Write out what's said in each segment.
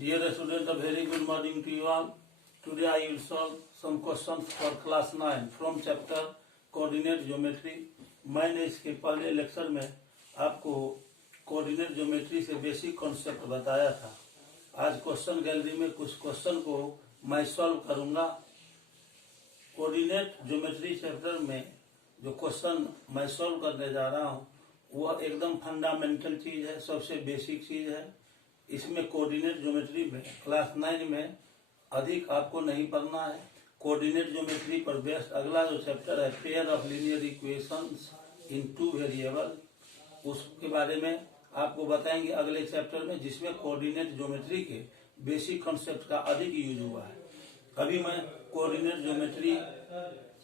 Dear student, a very good morning to you all. Today I will solve some questions for class 9 from chapter coordinate geometry. मैंने इसके पहले lecture में आपको coordinate geometry से basic concept बताया था। आज क्वेश्चन गैलरी में कुछ क्वेश्चन को मैं सॉल्व करूंगा। कोऑर्डिनेट ज्योमेट्री चैप्टर में जो क्वेश्चन मैं सॉल्व करने जा रहा हूं वह एकदम फंडामेंटल चीज है, सबसे बेसिक चीज है। इसमें कोऑर्डिनेट ज्योमेट्री में क्लास 9 में अधिक आपको नहीं पढ़ना है। कोऑर्डिनेट ज्योमेट्री पर बेस्ड अगला जो चैप्टर है pair of linear equations in two variable, उसके बारे में आपको बताएंगे अगले चैप्टर में, जिसमें कोऑर्डिनेट ज्योमेट्री के बेसिक कॉन्सेप्ट का अधिक यूज हुआ है। अभी मैं कोऑर्डिनेट ज्योमेट्री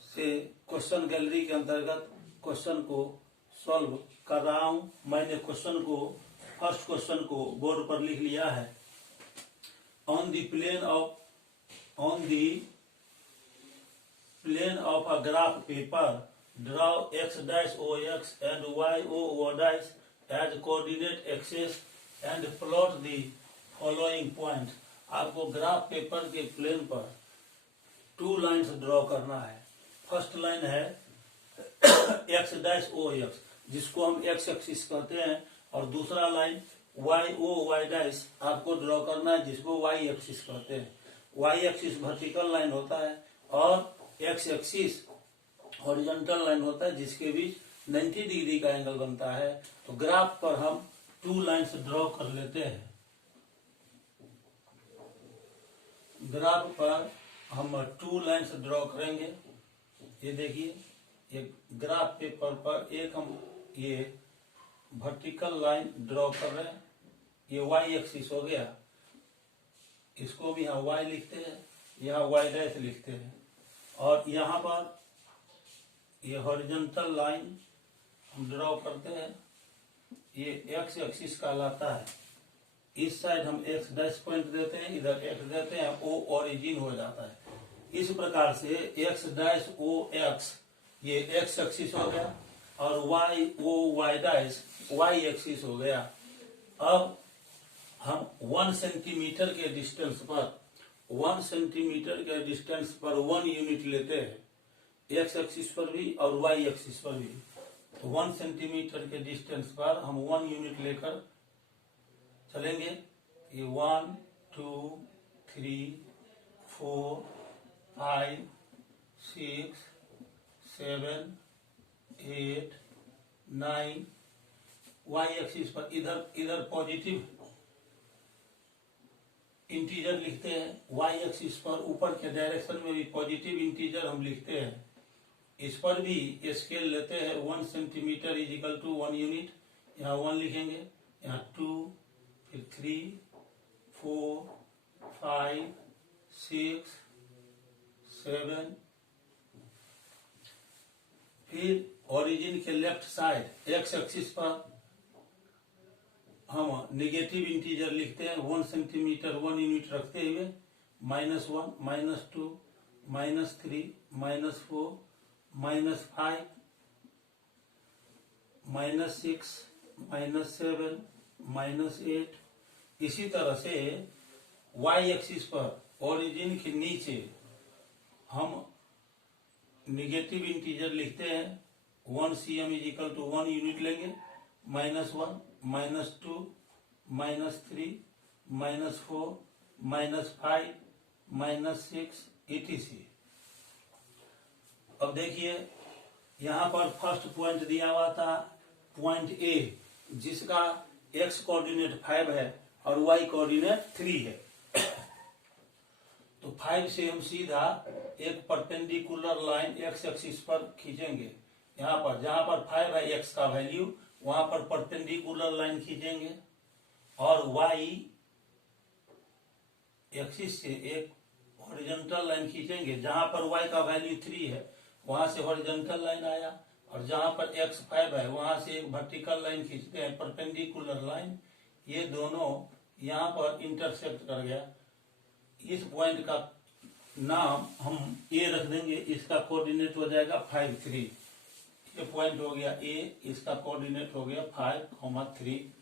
से क्वेश्चन गैलरी के अंतर्गत क्वेश्चन को सॉल्व कर रहा हूं। मैंने फर्स्ट क्वेश्चन को बोर्ड पर लिख लिया है। On the plane of a graph paper, draw x dash ox and y o dash as coordinate axes and plot the following points। आपको ग्राफ पेपर के प्लेन पर 2 लाइन्स ड्रॉ करना है। फर्स्ट लाइन है x dash ox, जिसको हम x axis कहते हैं, और दूसरा line y o y dash आपको ड्रॉ करना है, जिसको y एक्सिस कहते हैं। y एक्सिस वर्टिकल लाइन होता है और एक्स एक्सिस हॉरिजॉन्टल लाइन होता है, जिसके बीच 90 डिग्री का एंगल बनता है। तो ग्राफ पर हम 2 लाइन्स ड्रॉ कर लेते हैं। ग्राफ पर हम 2 लाइन्स ड्रॉ करेंगे। ये देखिए, ये ग्राफ पेपर पर एक हम ये वर्टिकल लाइन ड्रॉ कर रहे हैं। ये वाई एक्सिस हो गया, इसको भी यहाँ वाई लिखते हैं, यहाँ वाई डैश लिखते हैं। और यहाँ पर ये हॉरिजॉन्टल लाइन हम ड्रॉ करते हैं, ये एक्स एक्सिस कहलाता है। इस साइड हम एक्स डैश पॉइंट देते हैं, इधर एक्स देते हैं, ओ ओरिजिन हो जाता है। इस प्रकार से एक्स डैश ओ एक्स ये एक्स एक्सिस हो गया और Y O Y dash Y axis हो गया। अब हम 1 सेंटीमीटर के डिस्टेंस पर 1 सेंटीमीटर के डिस्टेंस पर 1 यूनिट लेते हैं, एक्स एक्सिस पर भी और वाई एक्सिस पर भी। तो 1 सेंटीमीटर के डिस्टेंस पर हम 1 यूनिट लेकर चलेंगे। ये 1 2 3 4 5 6 7 8 9 वाई एक्सिस पर इधर पॉजिटिव इंटीजर लिखते हैं। वाई एक्सिस पर ऊपर के डायरेक्शन में भी पॉजिटिव इंटीजर हम लिखते हैं। इस पर भी स्केल लेते हैं। 1 centimetre is equal to 1 unit. यहाँ 1 लिखेंगे, यहाँ 2, फिर 3 4 5 6 7। फिर ओरिजिन के लेफ्ट साइड एक्स एक्सिस पर हम निगेटिव इंटीजर लिखते हैं। 1 सेंटीमीटर 1 यूनिट रखते हुए -1 -2 -3 -4 -5 -6 -7 -8। इसी तरह से वाई एक्सिस पर ओरिजिन के नीचे हम निगेटिव इंटीजर लिखते हैं। 1 cm is equal to 1 unit लेंगे, -1 -2 -3 -4 -5 -6 etc। अब देखिए, यहाँ पर फर्स्ट पॉइंट दिया हुआ था पॉइंट ए, जिसका एक्स कोऑर्डिनेट 5 है और वाई कोऑर्डिनेट 3 है। तो 5 से हम सीधा एक परपेंडिकुलर लाइन एक्स एक्सिस पर खींचेंगे। यहाँ पर जहां पर 5 है एक्स का वैल्यू, वहां पर परपेंडिकुलर लाइन खींचेंगे और वाई एक्सिस से एक हॉरिजॉन्टल लाइन खींचेंगे। जहां पर वाई का वैल्यू 3 है वहां से हॉरिजॉन्टल लाइन आया, और जहां पर एक्स 5 है वहां से एक वर्टिकल लाइन खींचते हैं, परपेंडिकुलर लाइन। ये दोनों यहाँ पर इंटरसेक्ट कर गया। इस पॉइंट का नाम हम ए रख देंगे, इसका कोऑर्डिनेट हो जाएगा 5 3। ये पॉइंट हो गया ए, इसका कोऑर्डिनेट हो गया 5, 3।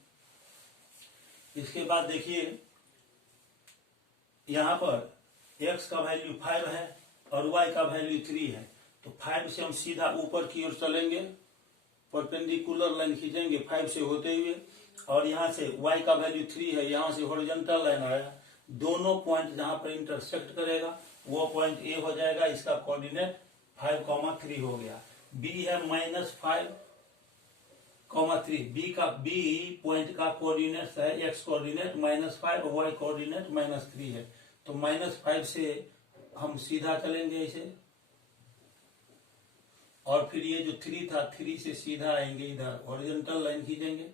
इसके बाद देखिए यहाँ पर x का वैल्यू 5 है और y का वैल्यू 3 है, तो 5 से हम सीधा ऊपर की ओर चलेंगे, परपेंडिकुलर लाइन खींचेंगे 5 से होते हुए, और यहाँ से y का वैल्यू 3 है, यहाँ से हॉरिजॉन्टल लाइन आया, दोनों पॉइंट जहाँ पर इंटरसेक्ट करेगा वो पॉइंट A हो जाएगा, इसका कोऑर्डिनेट 5,3 हो गया। B है -5,3, B पॉइंट का कोऑर्डिनेट है, x कोऑर्डिनेट -5 और y कोऑर्डिनेट -3 है, तो -5 से हम सीधा चलेंगे इसे, और फिर ये जो 3 था 3 से सीधा आएंगे, इधर हॉरिजॉन्टल लाइन खींचेंगे,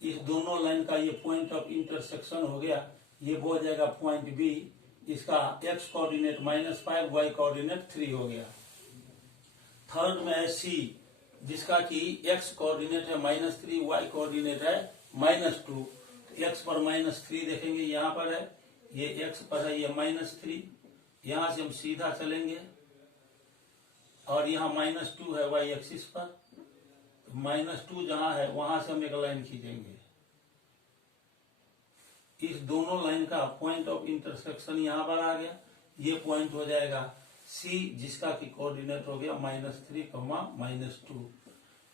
इस दोनों लाइन का ये पॉइंट ऑफ इंटरसेक्शन हो गया, ये हो जाएगा पॉइंट B, इसका x कोऑर्डिनेट -5 y कोऑर्डिनेट 3 हो गया। थर्ड में है C, जिसका कि x कोऑर्डिनेट है -3, y कोऑर्डिनेट है -2, x पर -3 देखेंगे, यहाँ पर है, ये x पर है, ये -3, यहाँ से हम सीधा चलेंगे और यहाँ -2 है y एक्सिस पर, -2 जहाँ है वहां से हम एक लाइन खींचेंगे, इस दोनों लाइन का पॉइंट ऑफ इंटरसेक्शन यहाँ पर आ गया, ये पॉइंट हो जाएगा C, जिसका की कोऑर्डिनेट हो गया -3, -2।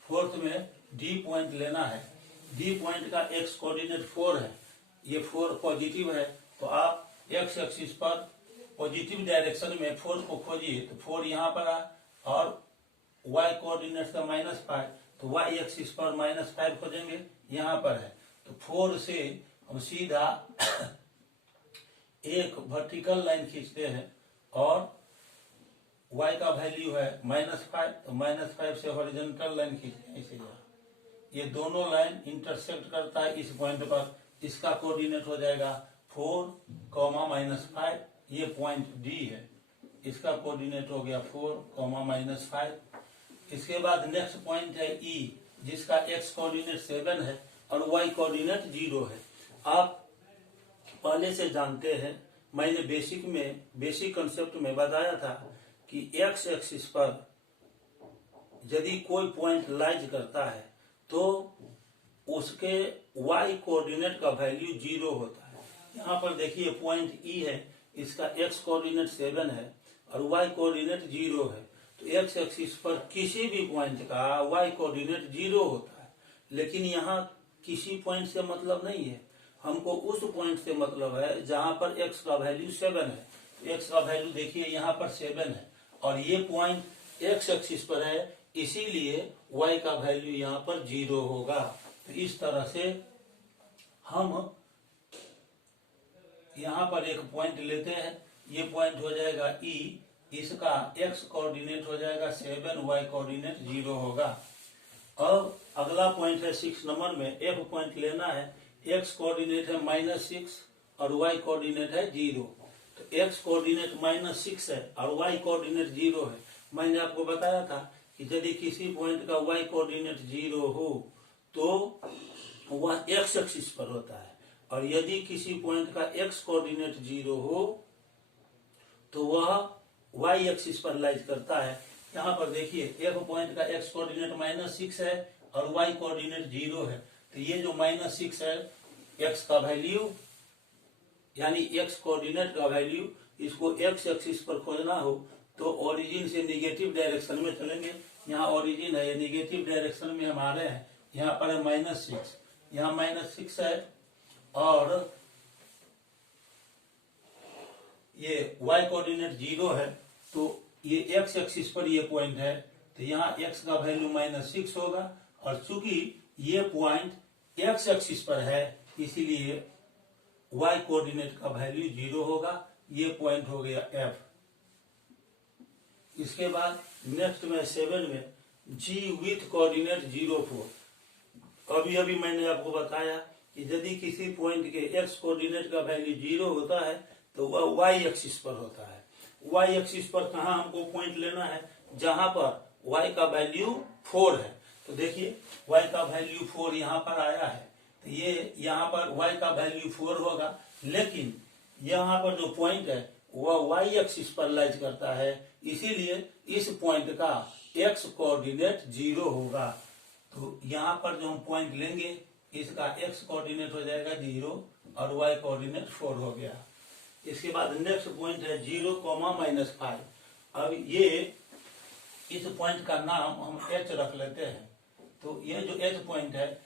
फोर्थ में D पॉइंट लेना है, D पॉइंट का x कोऑर्डिनेट 4 है, ये 4 पॉजिटिव है, तो आप x एक्सिस पर पॉजिटिव डायरेक्शन में 4 को खोजिए, तो 4 यहाँ पर है, और y कोऑर्डिनेट का -5, तो y एक्सिस पर -5 खोजेंगे, यहाँ पर है, तो 4 से हम सीधा एक वर्टिकल लाइन खींचते हैं, और y का वैल्यू है -5, तो -5 से हॉरिजॉन्टल लाइन खींचते हैं इसे, ये दोनों लाइन इंटरसेक्ट करता है इस पॉइंट पर, इसका कोऑर्डिनेट हो जाएगा 4, -5, ये पॉइंट D है, इसका कोऑर्डिनेट हो गया 4, -5। इसके बाद नेक्स्ट पॉइंट है E, जिसका x कोऑर्डिनेट 7 है और y कोऑर्डिनेट 0 है। आप पहले से जानते हैं, मैंने बेसिक कंसेप्ट में बताया था कि x एक्सिस पर यदि कोई पॉइंट लाइज करता है तो उसके y कोऑर्डिनेट का वैल्यू 0 होता है। यहाँ पर देखिए पॉइंट E है, इसका x कोऑर्डिनेट 7 है और y कोऑर्डिनेट 0 है, तो x एक्सिस पर किसी भी पॉइंट का y कोऑर्डिनेट 0 होता है, लेकिन यहाँ किसी पॉइंट से मतलब नहीं है, हमको उस पॉइंट से मतलब है जहां पर x का वैल्यू 7 है, तो x का वैल्यू देखिए यहाँ पर 7 है और ये पॉइंट x एक्सिस पर है, इसीलिए y का वैल्यू यहाँ पर 0 होगा। तो इस तरह से हम यहाँ पर एक पॉइंट लेते हैं, ये पॉइंट हो जाएगा E, इसका x कोऑर्डिनेट हो जाएगा 7, y कोऑर्डिनेट 0 होगा। अब अगला पॉइंट है 6 नंबर में, F पॉइंट लेना है, x कोऑर्डिनेट है -6 और y कोऑर्डिनेट है 0, तो x कोऑर्डिनेट -6 है और y कोऑर्डिनेट 0 है। मैंने आपको बताया था कि यदि किसी पॉइंट का y कोऑर्डिनेट 0 हो तो वह x एक्सिस पर होता है, और यदि किसी पॉइंट का x कोऑर्डिनेट 0 हो तो वह y एक्सिस पर लाइज करता है। यहाँ पर देखिए F पॉइंट का x कोऑर्डिनेट -6 है और y कोऑर्डिनेट 0 है, तो ये जो -6 है x का वैल्यू, यानी x कोऑर्डिनेट का वैल्यू, इसको x एक्सिस पर खोजना हो तो ओरिजिन से निगेटिव डायरेक्शन में चलेंगे। यहाँ ओरिजिन है, ये निगेटिव डायरेक्शन में हम आ रहे हैं, यहाँ पर है -6, यहाँ -6 है और ये y कोऑर्डिनेट 0 है, तो ये x एक्सिस पर ये पॉइंट है, तो यहाँ x का वैल्यू -6 होगा, और चूंकि ये पॉइंट x एक्सिस पर है इसीलिए y कोऑर्डिनेट का वैल्यू 0 होगा, ये पॉइंट हो गया F। इसके बाद नेक्स्ट में 7 में G विथ कोऑर्डिनेट 0, 4। अभी मैंने आपको बताया कि यदि किसी पॉइंट के x कोऑर्डिनेट का वैल्यू 0 होता है तो वह y एक्सिस पर होता है। y एक्सिस पर कहाँ हमको पॉइंट लेना है, जहां पर y का वैल्यू 4 है, तो देखिए y का वैल्यू 4 यहाँ पर आया है, तो ये यहाँ पर y का वैल्यू 4 होगा, लेकिन यहाँ पर जो पॉइंट है वह y एक्सिस पर लाइज करता है, इसीलिए इस पॉइंट का x कोऑर्डिनेट 0 होगा। तो यहाँ पर जो हम पॉइंट लेंगे इसका x कोऑर्डिनेट हो जाएगा 0 और y कोऑर्डिनेट 4 हो गया। इसके बाद नेक्स्ट पॉइंट है 0, -5। अब ये इस पॉइंट का नाम हम h रख लेते हैं। तो ये जो h पॉइंट है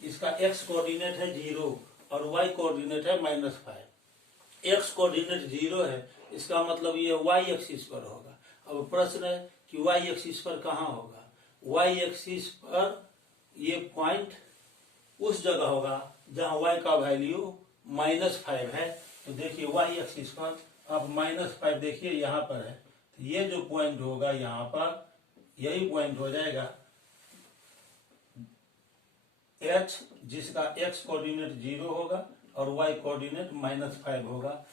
इसका x कोऑर्डिनेट है 0 और y कोऑर्डिनेट है -5। x कोऑर्डिनेट 0 है, इसका मतलब ये y एक्सिस पर होगा। अब प्रश्न है कि y एक्सिस पर कहाँ होगा। y एक्सिस पर ये पॉइंट उस जगह होगा जहाँ y का वैल्यू -5 है। तो देखिए y एक्सिस पर अब -5 देखिए यहाँ पर है, तो ये जो पॉइंट होगा यहाँ पर यही पॉइंट हो जाएगा h, जिसका x कोऑर्डिनेट 0 होगा और y कोऑर्डिनेट -5 होगा।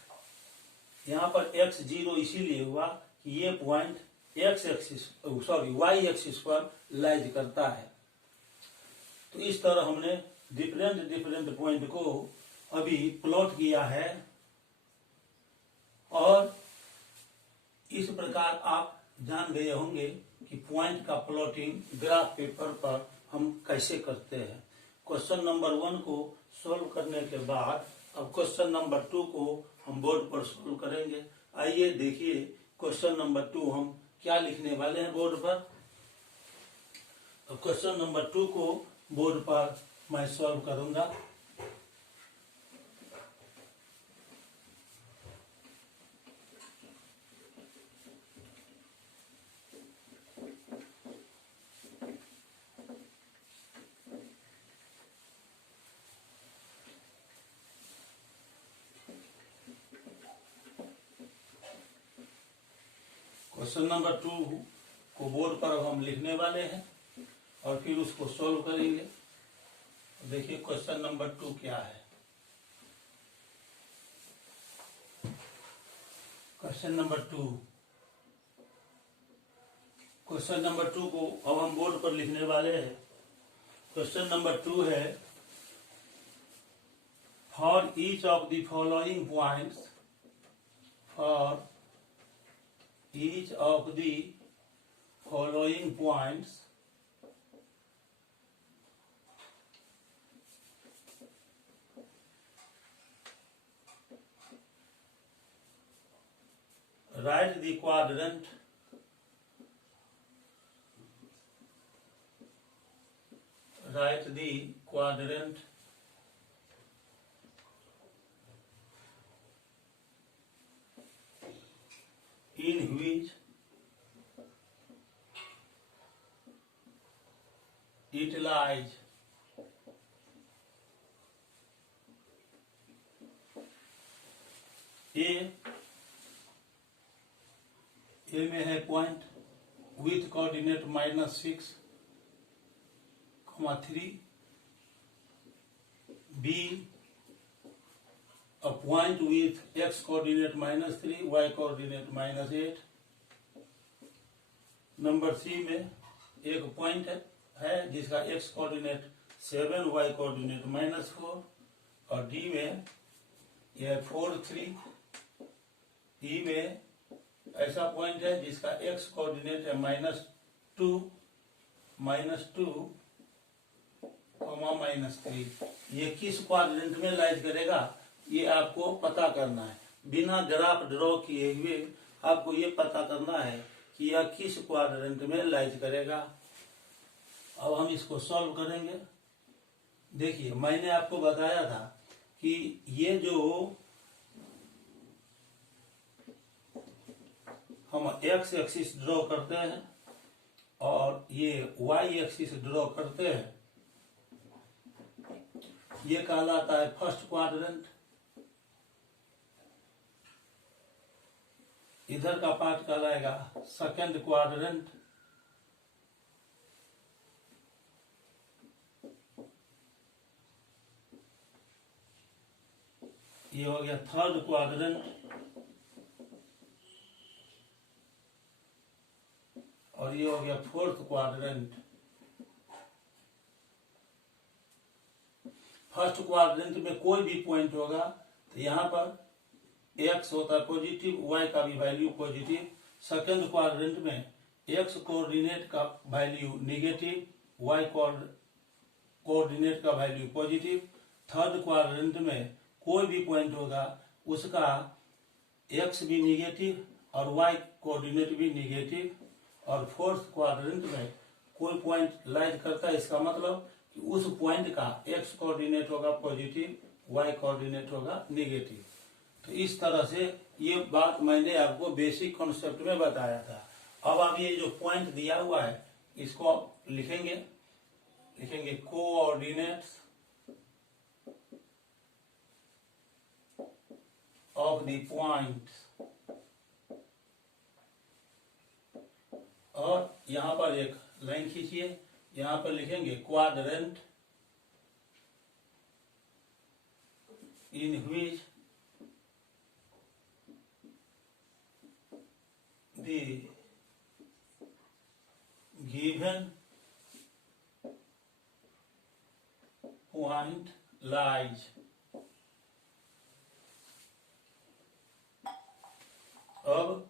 यहाँ पर x 0 इसीलिए हुआ कि ये पॉइंट y एक्सिस पर लाइज करता है। तो इस तरह हमने डिफरेंट पॉइंट को अभी प्लॉट किया है और इस प्रकार आप जान गए होंगे कि पॉइंट का प्लॉटिंग ग्राफ पेपर पर हम कैसे करते हैं। क्वेश्चन नंबर 1 को सॉल्व करने के बाद अब क्वेश्चन नंबर 2 को हम बोर्ड पर सॉल्व करेंगे। आइए देखिए क्वेश्चन नंबर 2 हम क्या लिखने वाले हैं बोर्ड पर। क्वेश्चन नंबर 2 को बोर्ड पर मैं सॉल्व करूंगा। क्वेश्चन नंबर 2 को बोर्ड पर हम लिखने वाले हैं और फिर उसको सॉल्व करेंगे। देखिए क्वेश्चन नंबर 2 क्या है। क्वेश्चन नंबर 2 को अब हम बोर्ड पर लिखने वाले हैं। क्वेश्चन नंबर 2 है for each of the following points, for each of the following points write the quadrant in which it lies। A में है point with coordinate -6, 3। B a point with x coordinate -3, y coordinate -8। Number C में एक point है जिसका x coordinate 7, y coordinate -4 और D में यह 4, 3। ई में ऐसा पॉइंट है जिसका x कोऑर्डिनेट है -2, -3। ये किस क्वाड्रेंट में लाइज करेगा ये आपको पता करना है। बिना ग्राफ ड्रॉ किए हुए आपको ये पता करना है कि यह किस क्वाड्रेंट में लाइज करेगा। अब हम इसको सॉल्व करेंगे। देखिए मैंने आपको बताया था कि ये जो हम x एक्सिस ड्रॉ करते हैं और ये y एक्सिस ड्रॉ करते हैं, ये कहलाता है फर्स्ट क्वाड्रेंट। इधर का पार्ट कहलाएगा सेकंड क्वाड्रेंट। ये हो गया थर्ड क्वाड्रेंट और ये हो गया फोर्थ क्वाड्रेंट। फर्स्ट क्वाड्रेंट में कोई भी पॉइंट होगा तो यहाँ पर x होता है पॉजिटिव, y का भी वैल्यू पॉजिटिव। सेकंड क्वाड्रेंट में x कोऑर्डिनेट का वैल्यू नेगेटिव, y कोऑर्डिनेट का वैल्यू पॉजिटिव। थर्ड क्वाड्रेंट में कोई भी पॉइंट होगा उसका एक्स भी निगेटिव और वाई कोऑर्डिनेट भी निगेटिव और फोर्थ क्वाड्रेंट में कोई पॉइंट लाइज करता है, इसका मतलब कि उस पॉइंट का एक्स कोऑर्डिनेट होगा पॉजिटिव, वाई कोऑर्डिनेट होगा निगेटिव। तो इस तरह से ये बात मैंने आपको बेसिक कॉन्सेप्ट में बताया था। अब आप ये जो पॉइंट दिया हुआ है इसको आप लिखेंगे कोऑर्डिनेट्स ऑफ द पॉइंट, और यहां पर एक लाइन खींचिए, यहां पर लिखेंगे quadrant in which the given point lies। अब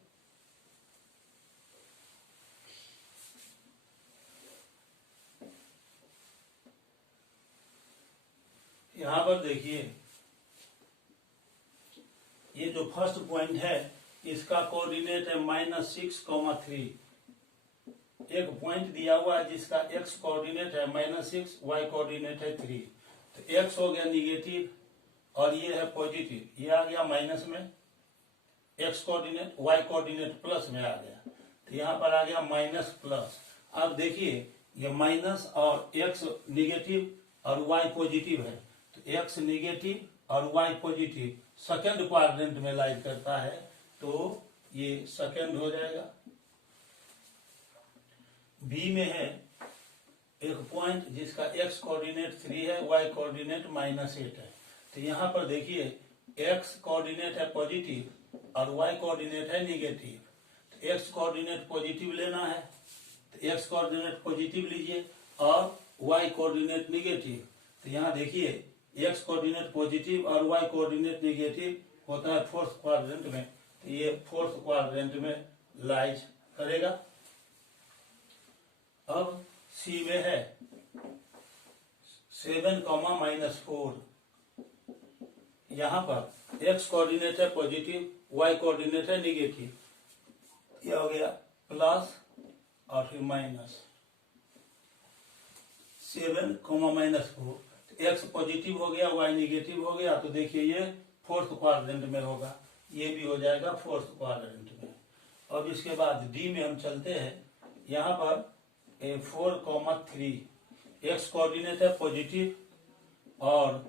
यहां पर देखिए, ये जो फर्स्ट पॉइंट है इसका कोऑर्डिनेट है -6,3। एक पॉइंट दिया हुआ है जिसका x कोऑर्डिनेट है -6, y कोऑर्डिनेट है 3। तो x हो गया निगेटिव और ये है पॉजिटिव, ये आ गया माइनस में, x coordinate, y coordinate plus में आ गया। तो यहाँ पर आ गया माइनस प्लस। अब देखिए ये माइनस और x निगेटिव और y पॉजिटिव है, तो x निगेटिव और y पॉजिटिव सेकंड क्वाड्रेंट में लाइज करता है, तो ये सेकंड हो जाएगा। बी में है एक पॉइंट जिसका x कोऑर्डिनेट 3 है, y कोऑर्डिनेट -8 है। तो यहाँ पर देखिए x कोऑर्डिनेट है पॉजिटिव और y कोऑर्डिनेट है निगेटिव। तो x कोऑर्डिनेट पॉजिटिव लेना है, तो x कोऑर्डिनेट पॉजिटिव लीजिए और y कोऑर्डिनेट निगेटिव। तो यहाँ देखिए x कोऑर्डिनेट पॉजिटिव और y कोऑर्डिनेट निगेटिव होता है फोर्थ क्वाड्रेंट में, तो ये फोर्थ क्वाड्रेंट में लाइज करेगा। अब सी में है 7,-4। यहां पर x कोऑर्डिनेट है पॉजिटिव, y कोऑर्डिनेट है निगेटिव। ये हो गया प्लस और फिर माइनस 7,-4। x पॉजिटिव हो गया, y निगेटिव हो गया, तो देखिए ये फोर्थ क्वाड्रेंट में होगा, ये भी हो जाएगा फोर्थ क्वाड्रेंट में। अब इसके बाद डी में हम चलते हैं। यहाँ पर 4,3 x कोऑर्डिनेट है पॉजिटिव और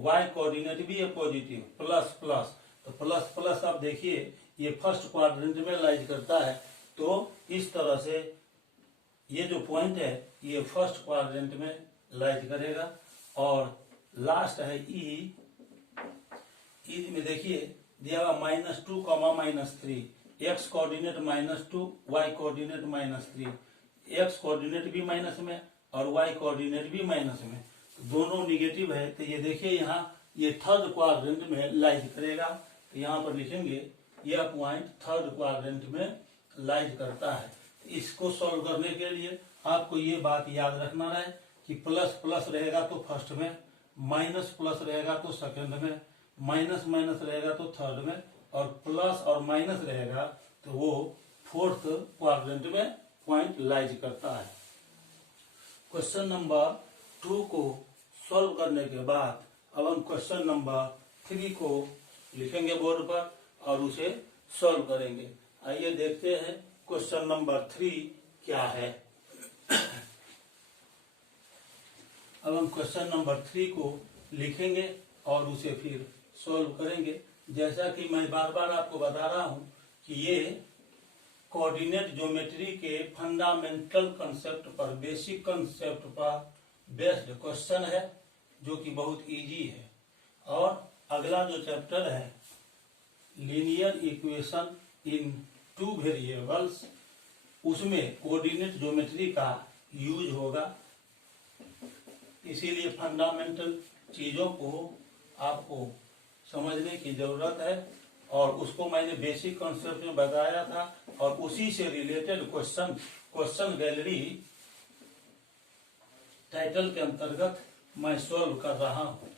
y कोऑर्डिनेट भी है पॉजिटिव, प्लस प्लस, तो प्लस प्लस आप देखिए ये फर्स्ट क्वाड्रेंट में लाइज करता है। तो इस तरह से ये जो पॉइंट है ये फर्स्ट क्वाड्रेंट में लाइज करेगा। और लास्ट है ई में देखिए दिया हुआ -2, -3, x coordinate -2, y coordinate -3, x coordinate भी माइनस में और y कोऑर्डिनेट भी माइनस में, तो दोनों निगेटिव है। तो ये देखिए यहाँ ये थर्ड क्वाड्रेंट में लाइज करेगा। तो यहाँ पर लिखेंगे यह पॉइंट थर्ड क्वाड्रेंट में लाइज करता है। तो इसको सॉल्व करने के लिए आपको ये बात याद रखना है कि प्लस प्लस रहेगा तो फर्स्ट में, माइनस प्लस रहेगा तो सेकंड में, माइनस माइनस रहेगा तो थर्ड में, और प्लस और माइनस रहेगा तो वो फोर्थ क्वाड्रेंट में पॉइंट लाइज करता है। क्वेश्चन नंबर 2 को सॉल्व करने के बाद अब हम क्वेश्चन नंबर 3 को लिखेंगे बोर्ड पर और उसे सॉल्व करेंगे। आइए देखते हैं क्वेश्चन नंबर 3 क्या है। अब हम क्वेश्चन नंबर 3 को लिखेंगे और उसे फिर सॉल्व करेंगे। जैसा कि मैं बार बार आपको बता रहा हूं कि ये कोऑर्डिनेट ज्योमेट्री के फंडामेंटल कंसेप्ट पर, बेसिक कंसेप्ट पर बेस्ड क्वेश्चन है जो कि बहुत इजी है। और अगला जो चैप्टर है लीनियर इक्वेशन इन 2 वेरिएबल्स, उसमें कोऑर्डिनेट ज्योमेट्री का यूज होगा। इसीलिए फंडामेंटल चीजों को आपको समझने की जरूरत है और उसको मैंने बेसिक कॉन्सेप्ट में बताया था और उसी से रिलेटेड क्वेश्चन गैलरी टाइटल के अंतर्गत मैं सॉल्व कर रहा हूं।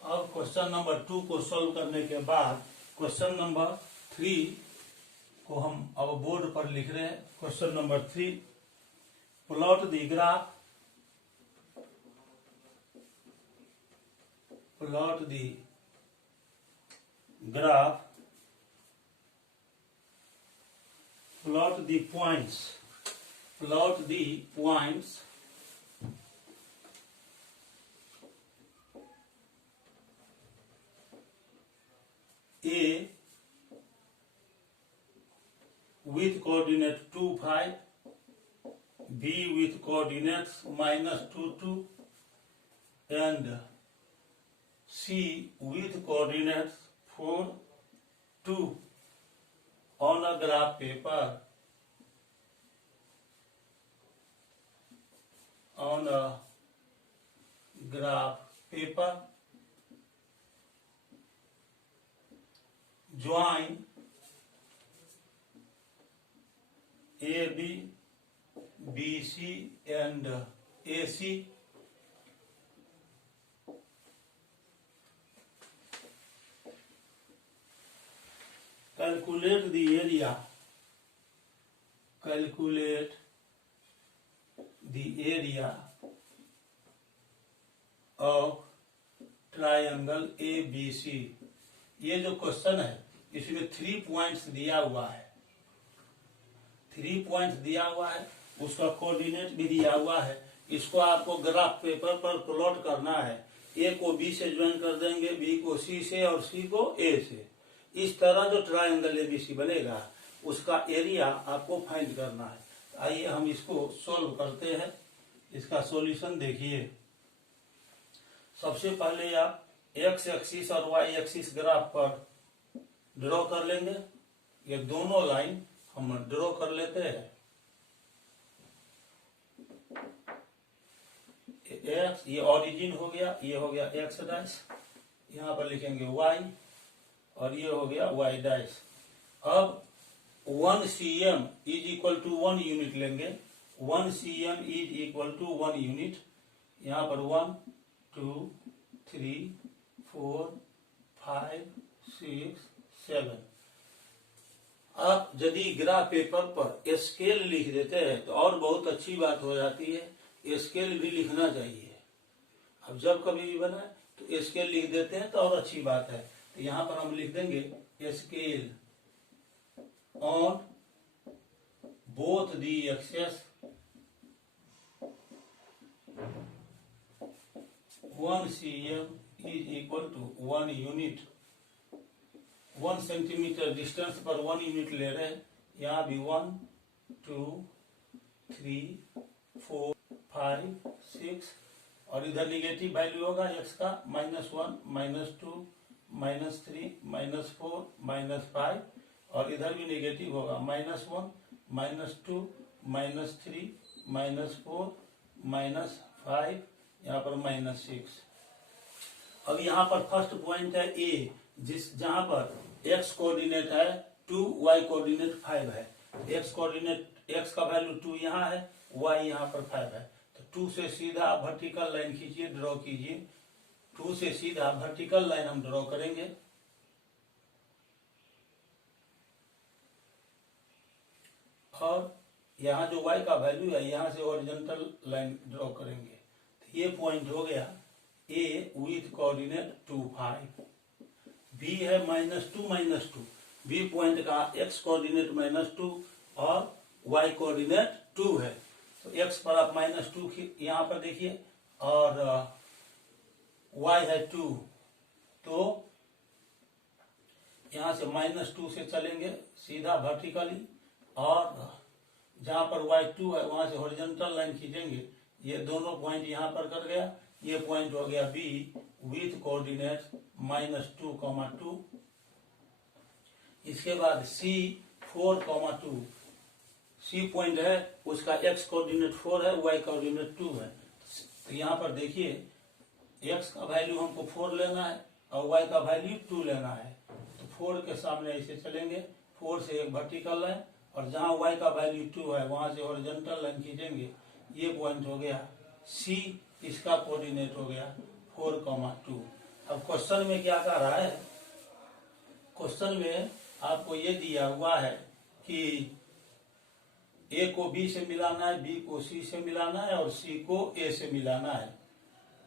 अब क्वेश्चन नंबर 2 को सॉल्व करने के बाद क्वेश्चन नंबर 3 को हम अब बोर्ड पर लिख रहे हैं। Question number 3, plot the graph, plot the graph, plot the points A with coordinate 2, 5, B with coordinates -2, 2 and C with coordinates 4, 2 on a graph paper, join AB, BC and AC. Calculate the area of triangle ABC। ये जो question है इसमें 3 points दिया हुआ है, 3 points दिया हुआ है, उसका कोऑर्डिनेट भी दिया हुआ है। इसको आपको ग्राफ पेपर पर प्लॉट करना है। ए को बी से ज्वाइन कर देंगे, बी को सी से और सी को ए से। इस तरह जो ट्रायंगल एबीसी बनेगा उसका एरिया आपको फाइंड करना है। आइए हम इसको सॉल्व करते हैं। इसका सॉल्यूशन देखिए। सबसे पहले आप एक्स एक्सिस और वाई एक्सिस ग्राफ पर ड्रॉ कर लेंगे। ये दोनों लाइन हम ड्रॉ कर लेते हैं। एक्स ये ओरिजिन हो गया, ये हो गया एक्स डैश, यहाँ पर लिखेंगे वाई और ये हो गया वाई डैश। अब 1 cm is equal to 1 unit लेंगे। 1 cm is equal to 1 unit. यहाँ पर 1 2 3 4 5 6 7। आप यदि ग्राफ पेपर पर स्केल लिख देते हैं तो और बहुत अच्छी बात हो जाती है। स्केल भी लिखना चाहिए। अब जब कभी भी बनाए तो स्केल लिख देते हैं तो और अच्छी बात है। तो यहाँ पर हम लिख देंगे scale on both the axes 1 cm is equal to 1 unit. 1 centimetre distance पर 1 यूनिट ले रहे हैं। यहाँ भी 1 2 3 4 5 6 और इधर निगेटिव वैल्यू होगा एक्स का -1 -2 -3 -4 -5 और इधर भी निगेटिव होगा -1 -2 -3 -4 -5, यहाँ पर -6। अब यहाँ पर फर्स्ट पॉइंट है ए, जहाँ पर एक्स कोऑर्डिनेट है 2, वाई कोऑर्डिनेट 5 है। एक्स कोऑर्डिनेट एक्स का वैल्यू 2 यहाँ है, वाई यहाँ पर 5 है। तो 2 से सीधा वर्टिकल लाइन खींचिए, ड्रॉ कीजिए। 2 से सीधा वर्टिकल लाइन हम ड्रॉ करेंगे। और यहाँ जो y का वैल्यू है यहाँ से हॉरिजॉन्टल लाइन ड्रॉ करेंगे। तो ये पॉइंट हो गया A विथ कोऑर्डिनेट 2 5। B है -2 -2। B पॉइंट का x कोऑर्डिनेट -2 और y कोऑर्डिनेट 2 है। तो x पर आप -2 यहाँ पर देखिए और y है 2। तो यहाँ से -2 से चलेंगे सीधा वर्टिकली और जहां पर y2 है वहां से हॉरिजॉन्टल लाइन खींचेंगे। ये दोनों पॉइंट यहाँ पर कर गया। ये पॉइंट हो गया B विथ कोऑर्डिनेट -2, 2। इसके बाद C 4, 2। C पॉइंट है, उसका x कोऑर्डिनेट 4 है, y कोऑर्डिनेट 2 है। तो यहाँ पर देखिए x का वैल्यू हमको 4 लेना है और y का वैल्यू 2 लेना है। तो 4 के सामने ऐसे चलेंगे, 4 से एक वर्टिकल लाइन और जहां y का वैल्यू 2 है वहां से हॉरिजॉन्टल लाइन खींचेंगे। ये पॉइंट हो गया C, इसका कोऑर्डिनेट हो गया 4, 2। अब क्वेश्चन में क्या कह रहा है? क्वेश्चन में आपको ये दिया हुआ है कि ए को बी से मिलाना है, बी को सी से मिलाना है और सी को ए से मिलाना है।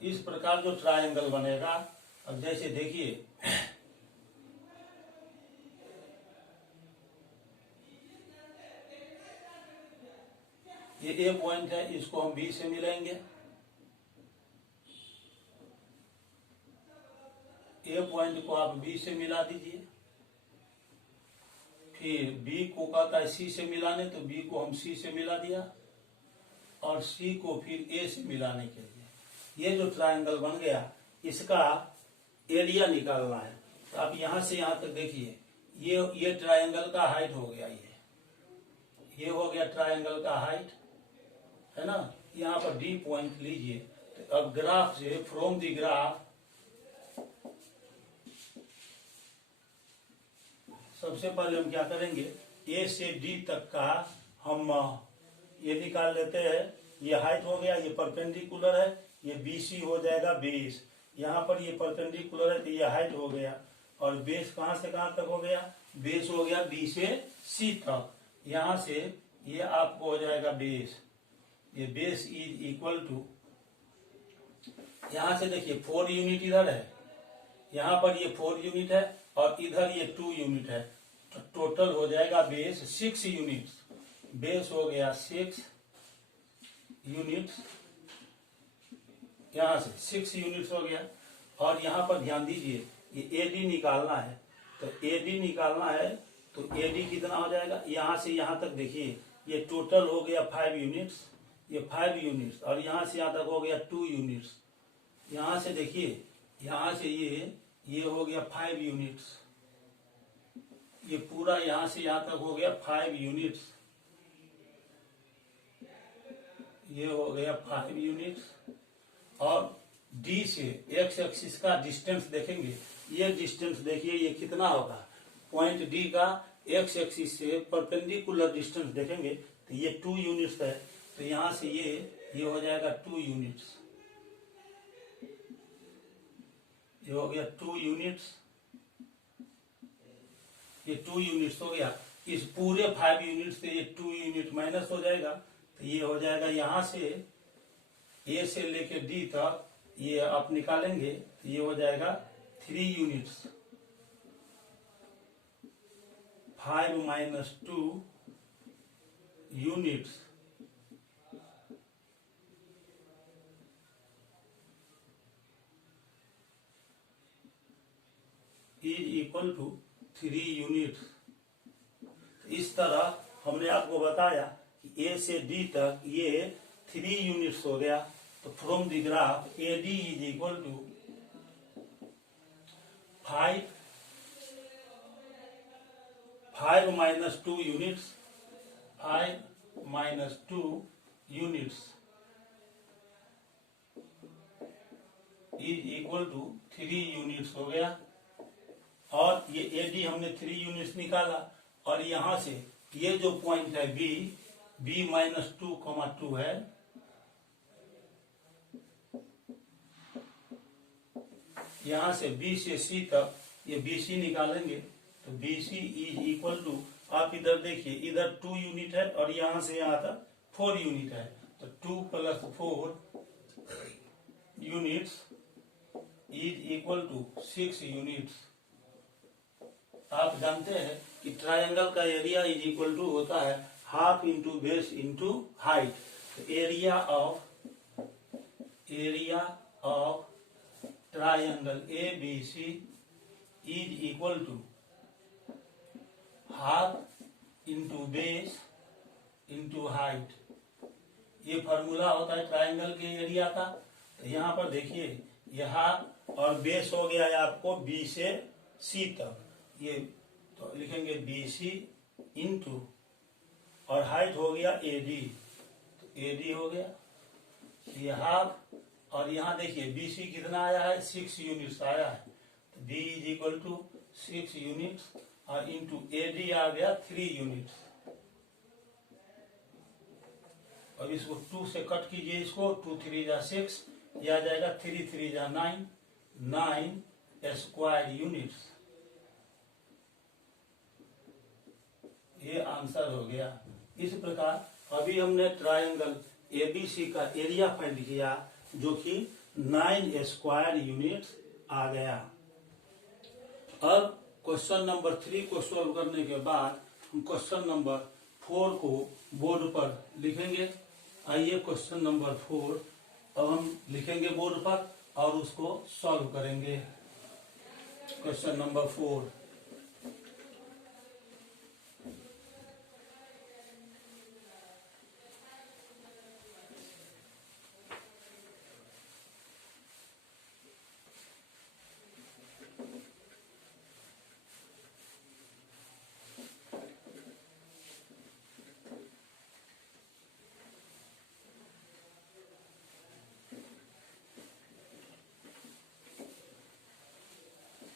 इस प्रकार जो ट्रायंगल बनेगा, अब जैसे देखिए ये ए पॉइंट है, इसको हम बी से मिलाएंगे, ए पॉइंट को आप बी से मिला दीजिए, फिर बी को कहता है सी से मिलाने, तो बी को हम सी से मिला दिया और सी को फिर ए से मिलाने के लिए ये जो ट्रायंगल बन गया, इसका एरिया निकालना है। तो आप यहां से यहां तक देखिए, ये ट्रायंगल का हाइट हो गया, ये हो गया ट्रायंगल का हाइट, है ना। यहाँ पर डी पॉइंट लीजिए। तो अब ग्राफ से, फ्रॉम द ग्राफ, सबसे पहले हम क्या करेंगे, ए से डी तक का हम ये निकाल लेते हैं। ये हाइट हो गया, ये परपेंडिकुलर है, ये बीसी हो जाएगा बेस। यहाँ पर ये परपेंडिकुलर है तो ये हाइट हो गया, और बेस कहाँ से कहाँ तक हो गया, बेस हो गया बी से सी तक। यहाँ से ये आपको हो जाएगा बेस, ये बेस इज इक्वल टू, यहाँ से देखिए 4 यूनिट इधर है, यहाँ पर ये 4 यूनिट है और इधर ये 2 यूनिट है, तो टोटल हो जाएगा बेस 6 यूनिट। बेस हो गया 6 यूनिट, यहाँ से 6 यूनिट्स हो गया। और यहाँ पर ध्यान दीजिए, ये एडी निकालना है, तो एडी निकालना है तो एडी कितना हो जाएगा, यहाँ से यहाँ तक देखिए, ये टोटल हो गया 5 यूनिट्स, ये 5 यूनिट्स, और यहाँ से यहाँ तक हो गया 2 यूनिट्स। यहाँ से देखिए, यहाँ से ये हो गया 5 यूनिट्स, ये पूरा यहाँ से यहाँ तक हो गया 5 यूनिट्स, ये हो गया 5 यूनिट्स। और डी से एक्स एक्सिस का डिस्टेंस देखेंगे, ये डिस्टेंस देखिए ये कितना होगा, पॉइंट डी का एक्स एक्सिस से परपेंडिकुलर डिस्टेंस देखेंगे तो ये 2 यूनिट्स है, तो यहाँ से ये हो जाएगा 2 यूनिट्स, ये हो गया 2 यूनिट्स, ये 2 यूनिट्स हो गया। इस पूरे 5 यूनिट से ये 2 यूनिट माइनस हो जाएगा, तो ये हो जाएगा यहाँ से ए से लेके डी तक, ये आप निकालेंगे तो ये हो जाएगा 3 units, 5 minus 2 units, is equal to 3 units. इस तरह हमने आपको बताया कि ए से डी तक ये 3 यूनिट्स हो गया। तो from the graph A D is equal to 5 minus 2 units, 5 minus 2 units is equal to 3 units हो गया। और ये एडी हमने 3 यूनिट्स निकाला, और यहां से ये जो पॉइंट है बी माइनस 2,2 है, यहां से बी से सी तक ये बीसी निकालेंगे, तो बीसी इज इक्वल टू, आप इधर देखिए, इधर 2 यूनिट है और यहां से यहां तक 4 यूनिट है, तो 2 plus 4 units is equal to 6 units. आप जानते हैं कि ट्रायंगल का एरिया इज इक्वल टू होता है half into base into height. तो area of triangle A B C is equal to half into base into height. ये फॉर्मूला होता है ट्रायंगल के एरिया का। तो यहाँ पर देखिए, यहाँ और बेस हो गया है आपको बी से सी तक, ये तो लिखेंगे बी सी इंटू, और हाइट हो गया ए डी, तो ए डी हो गया ये हाफ। और यहाँ देखिए बी सी कितना आया है, 6 यूनिट्स आया है, तो B is equal to 6 units, और इंटू ए डी आ गया 3 यूनिट्स। अब इसको 2 से कट कीजिए, इसको 2 3 जा 6, यह आ जाएगा 3 3 जा 9 स्क्वायर यूनिट्स। आंसर हो गया। इस प्रकार अभी हमने ट्रायंगल एबीसी का एरिया फाइंड किया जो कि 9 स्क्वायर यूनिट्स आ गया। अब क्वेश्चन नंबर 3 को सोल्व करने के बाद हम क्वेश्चन नंबर 4 को बोर्ड पर लिखेंगे। आइए क्वेश्चन नंबर 4 अब हम लिखेंगे बोर्ड पर और उसको सॉल्व करेंगे। क्वेश्चन नंबर 4,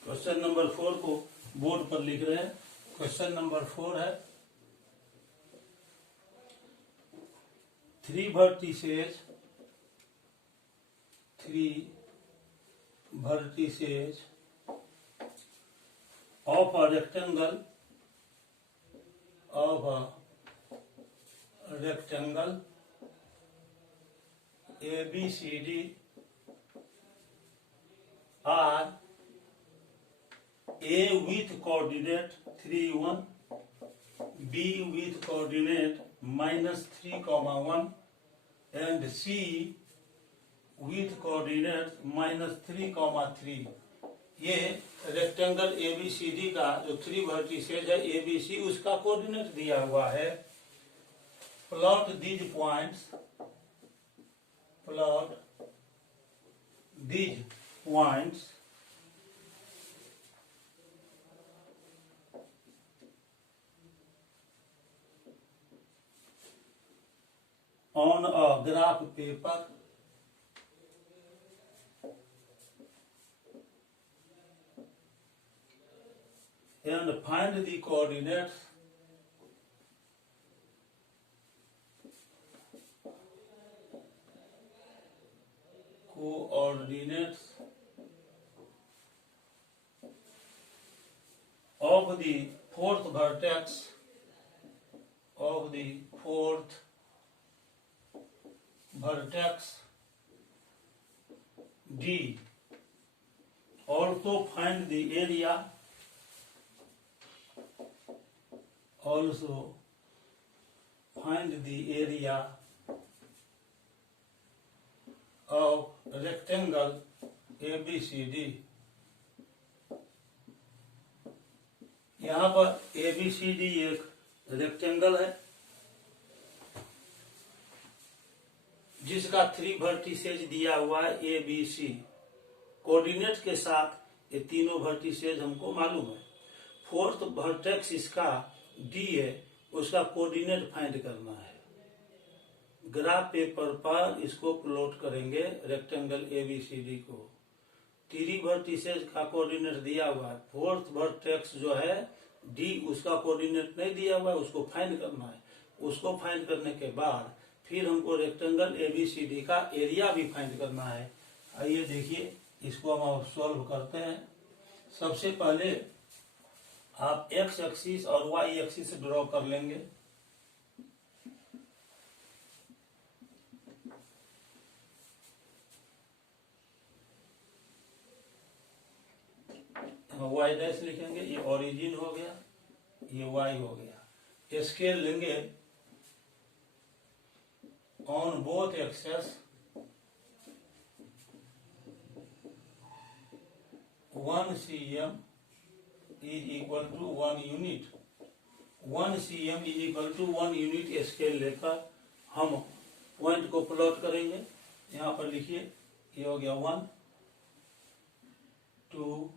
क्वेश्चन नंबर 4 को बोर्ड पर लिख रहे हैं। क्वेश्चन नंबर 4 है 3 vertices of a rectangle ABCD are A with coordinate 3, 1, B with coordinate -3, 1 and C with coordinate -3, 3। ये रेक्टेंगल ABCD का जो 3 वर्टिसेज है ABC उसका कोऑर्डिनेट दिया हुआ है। Plot these points on a graph paper and find the coordinates of the fourth vertex D. Also find the area of rectangle ABCD। यहाँ पर ABCD एक रेक्टेंगल है जिसका 3 वर्टिसेज दिया हुआ है ABC। कोऑर्डिनेट के साथ ये तीनों वर्टिसेज हमको मालूम है। फोर्थ वर्टेक्स इसका D है, उसका कोऑर्डिनेट फाइंड करना है। ग्राफ पेपर पर इसको प्लॉट करेंगे रेक्टेंगल ABCD को। 3 वर्टिसेज का कोऑर्डिनेट दिया हुआ है। फोर्थ वर्टेक्स जो है D उसका कोऑर्डिनेट नहीं दिया हुआ है, उसको फाइंड करना है। उसको फाइंड करने के बाद फिर हमको रेक्टेंगल ABCD का एरिया भी फाइंड करना है। आइए देखिए इसको हम सॉल्व करते हैं। सबसे पहले आप x एक्सिस और y एक्सिस ड्रॉ कर लेंगे। y डैश लिखेंगे, ये ओरिजिन हो गया, ये y हो गया। स्केल लेंगे on both axes 1 cm is equal to 1 unit। 1 cm is equal to 1 unit scale लेकर हम पॉइंट को प्लॉट करेंगे। यहाँ पर लिखिए, ये हो गया 1 2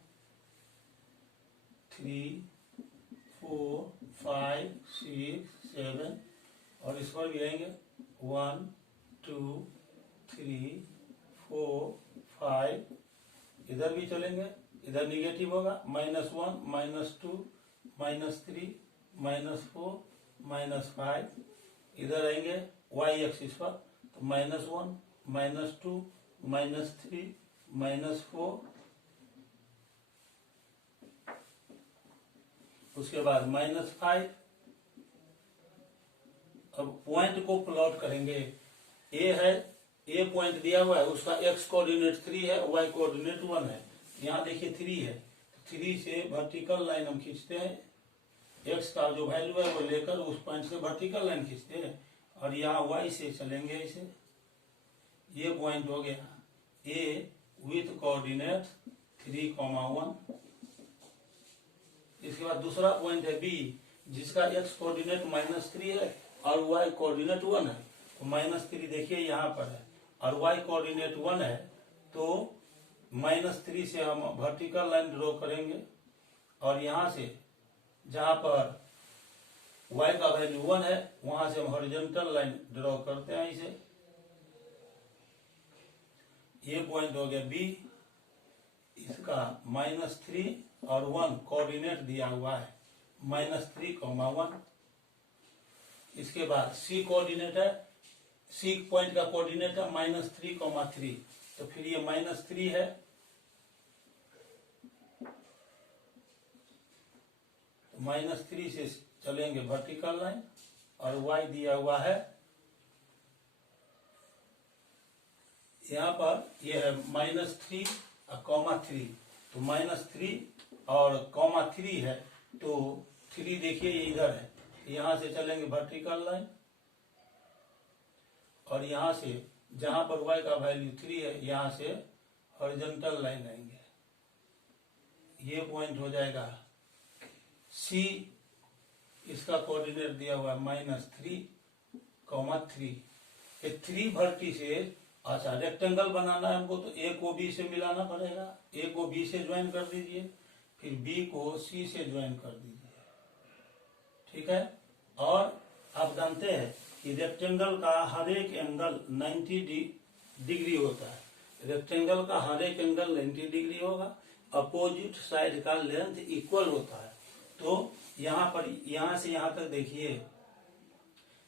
3 4 5 6 7 और इस पर भी आएंगे 1 2 3 4 5। इधर भी चलेंगे, इधर निगेटिव होगा, -1 -2 -3 -4 -5। इधर आएंगे y एक्सिस पर तो -1 -2 -3 -4, उसके बाद -5 पॉइंट को प्लॉट करेंगे। ए है, ए पॉइंट दिया हुआ है, उसका एक्स कोऑर्डिनेट 3 है, वाई कोऑर्डिनेट 1 है। यहाँ देखिए 3 है, 3 से वर्टिकल लाइन हम खींचते हैं, एक्स का जो वैल्यू है वो लेकर उस पॉइंट से वर्टिकल लाइन खींचते हैं, और यहाँ वाई से चलेंगे ऐसे। ये पॉइंट हो गया ए विथ कोऑर्डिनेट 3,1। इसके बाद दूसरा पॉइंट है बी, जिसका एक्स कोऑर्डिनेट -3 है और वाई कोऑर्डिनेट 1 है। तो -3 देखिए यहाँ पर है, और वाई कोऑर्डिनेट 1 है, तो -3 से हम वर्टिकल लाइन ड्रॉ करेंगे, और यहाँ से जहां पर y का वैल्यू 1 है वहां से हम हॉरिजॉन्टल लाइन ड्रॉ करते हैं इसे। ये पॉइंट हो गया बी, इसका -3 और 1 कोऑर्डिनेट दिया हुआ है, -3,1। इसके बाद सी कोऑर्डिनेट है, सी पॉइंट का कोऑर्डिनेट है -3,3, तो फिर ये -3 है, -3 से चलेंगे वर्टिकल लाइन, और y दिया हुआ है यहाँ पर, ये है -3 और 3, तो -3 और 3 है, तो 3 देखिए ये इधर है, यहाँ से चलेंगे वर्टिकल लाइन, और यहाँ से जहां पर y का वैल्यू 3 है यहाँ से हॉरिजॉन्टल लाइन आएंगे। ये पॉइंट हो जाएगा सी, इसका कोऑर्डिनेट दिया हुआ है -3,3। ये 3 वर्टी से, अच्छा रेक्टेंगल बनाना है हमको, तो ए को बी से मिलाना पड़ेगा, ए को बी से ज्वाइन कर दीजिए, फिर बी को सी से ज्वाइन कर दीजिए, ठीक है। और आप जानते हैं कि रेक्टेंगल का हर एक एंगल 90 डिग्री होता है, रेक्टेंगल का हर एक एंगल 90 डिग्री होगा, अपोजिट साइड का लेंथ इक्वल होता है। तो यहाँ पर, यहाँ से यहाँ तक देखिए,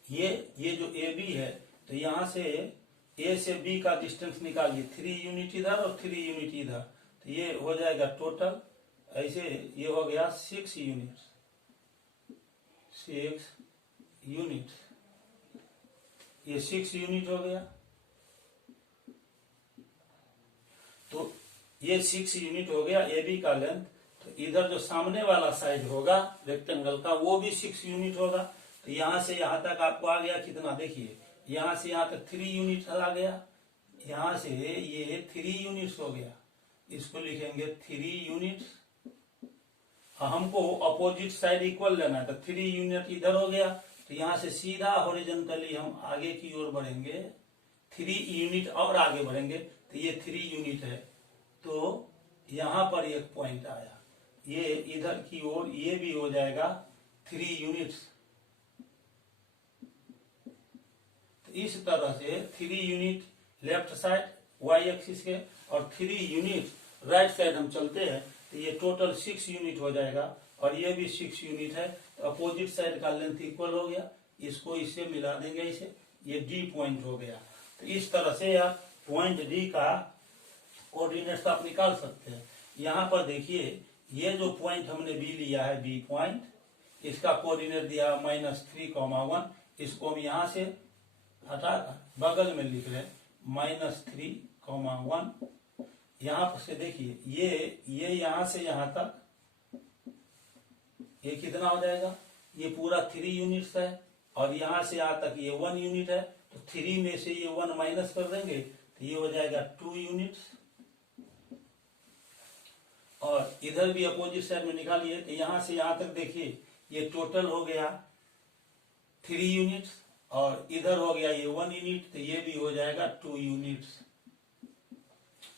ये जो ए बी है, तो यहाँ से ए से बी का डिस्टेंस निकालिए, 3 यूनिट इधर और 3 यूनिट इधर, तो ये हो जाएगा टोटल, ऐसे ये हो गया 6 यूनिट, 6 यूनिट, ये 6 यूनिट हो गया। तो ये 6 यूनिट हो गया ए बी का लेंथ। तो इधर जो सामने वाला साइड होगा रेक्टेंगल का वो भी 6 यूनिट होगा। तो यहाँ से यहाँ तक आपको आ गया कितना, देखिए यहाँ से यहाँ तक 3 यूनिट आ गया, यहाँ से ये 3 यूनिट्स हो गया, इसको लिखेंगे 3 यूनिट्स। हमको अपोजिट साइड इक्वल लेना है, तो 3 यूनिट इधर हो गया, तो यहाँ से सीधा हॉरिजॉन्टली हम आगे की ओर बढ़ेंगे, 3 यूनिट और आगे बढ़ेंगे, तो ये 3 यूनिट है। तो यहाँ पर एक पॉइंट आया, ये इधर की ओर ये भी हो जाएगा 3 यूनिट्स। तो इस तरह से 3 unit left side y axis के और 3 यूनिट राइट साइड हम चलते हैं, तो ये टोटल 6 यूनिट हो जाएगा, और ये भी 6 यूनिट है। तो अपोजिट साइड का लेंथ इक्वल हो गया, इसको इससे मिला देंगे इसे, ये डी पॉइंट हो गया। तो इस तरह से आप पॉइंट डी का कोऑर्डिनेट्स आप निकाल सकते हैं। यहाँ पर देखिए, ये जो पॉइंट हमने बी लिया है, बी पॉइंट, इसका कोऑर्डिनेट दिया -3,1, इसको हम यहाँ से हटा बगल में लिख रहे हैं -3,1। यहाँ से देखिए ये यहाँ से यहाँ तक ये कितना हो जाएगा, ये पूरा 3 यूनिट्स है, और यहाँ से यहाँ तक ये 1 यूनिट है, तो 3 में से ये 1 माइनस कर देंगे, तो ये हो जाएगा 2 यूनिट्स। और इधर भी अपोजिट साइड में निकालिए, तो यहाँ से यहाँ तक देखिए ये टोटल हो गया 3 यूनिट्स, और इधर हो गया ये 1 यूनिट, तो ये भी हो जाएगा 2 यूनिट्स।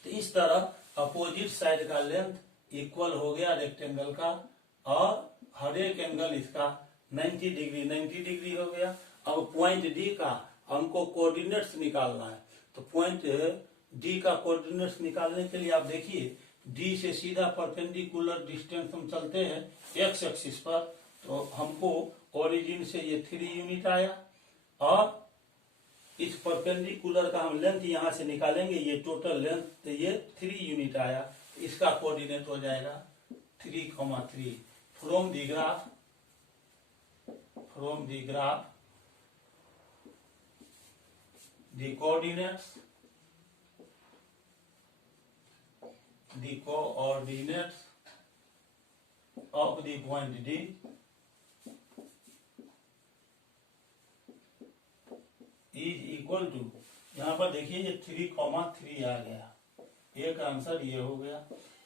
तो इस तरह अपोजिट साइड का लेंथ इक्वल हो गया रेक्टेंगल का, और हर एक एंगल इसका 90 डिग्री हो गया। अब पॉइंट डी का हमको कोऑर्डिनेट्स निकालना है, तो पॉइंट डी का कोऑर्डिनेट्स निकालने के लिए आप देखिए, डी से सीधा परपेंडिकुलर डिस्टेंस हम चलते हैं एक्स एक्सिस पर, तो हमको ओरिजिन से ये 3 यूनिट आया, और इस परपेंडिकुलर का हम लेंथ यहाँ से निकालेंगे, ये टोटल लेंथ, तो ये 3 यूनिट आया, इसका कोऑर्डिनेट हो जाएगा 3,3। From the graph the coordinates of the point D is equal to, यहाँ पर देखिए ये 3,3 आ गया, एक आंसर ये हो गया।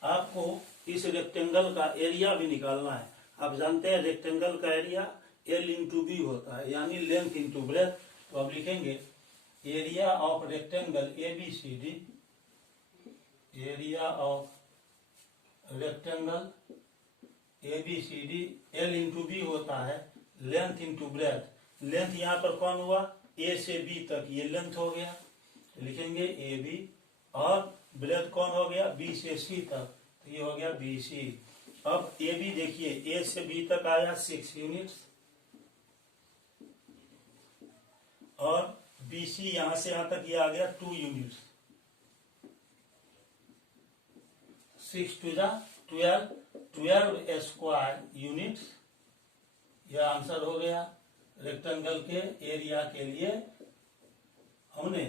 आपको इस रेक्टेंगल का एरिया भी निकालना है। आप जानते हैं रेक्टेंगल का एरिया L इंटू बी होता है, यानी लेंथ इंटू ब्रेथ। तो अब लिखेंगे area of rectangle ABCD, area of rectangle ABCD L into B होता है, लेंथ इंटू ब्रेथ। लेंथ यहाँ पर कौन हुआ, A से B तक ये लेंथ हो गया, लिखेंगे AB, और ब्रेथ कौन हो गया, B से C तक, तो ये हो गया BC। अब AB देखिए A से B तक आया 6 यूनिट्स, और BC यहां से यहां तक ये आ गया 2 units. 6 to the 12 square units, यह आंसर हो गया। रेक्टेंगल के एरिया के लिए हमने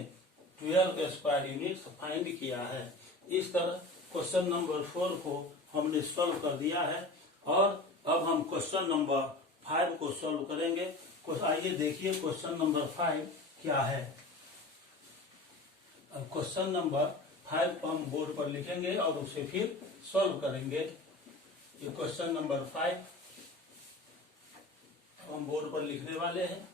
12 स्क्वायर यूनिट्स फाइंड किया है। इस तरह क्वेश्चन नंबर 4 को हमने सॉल्व कर दिया है, और अब हम क्वेश्चन नंबर 5 को सॉल्व करेंगे। आइए देखिए क्वेश्चन नंबर 5 क्या है। अब क्वेश्चन नंबर 5 को हम बोर्ड पर लिखेंगे और उसे फिर सॉल्व करेंगे। ये क्वेश्चन नंबर 5 हम बोर्ड पर लिखने वाले हैं।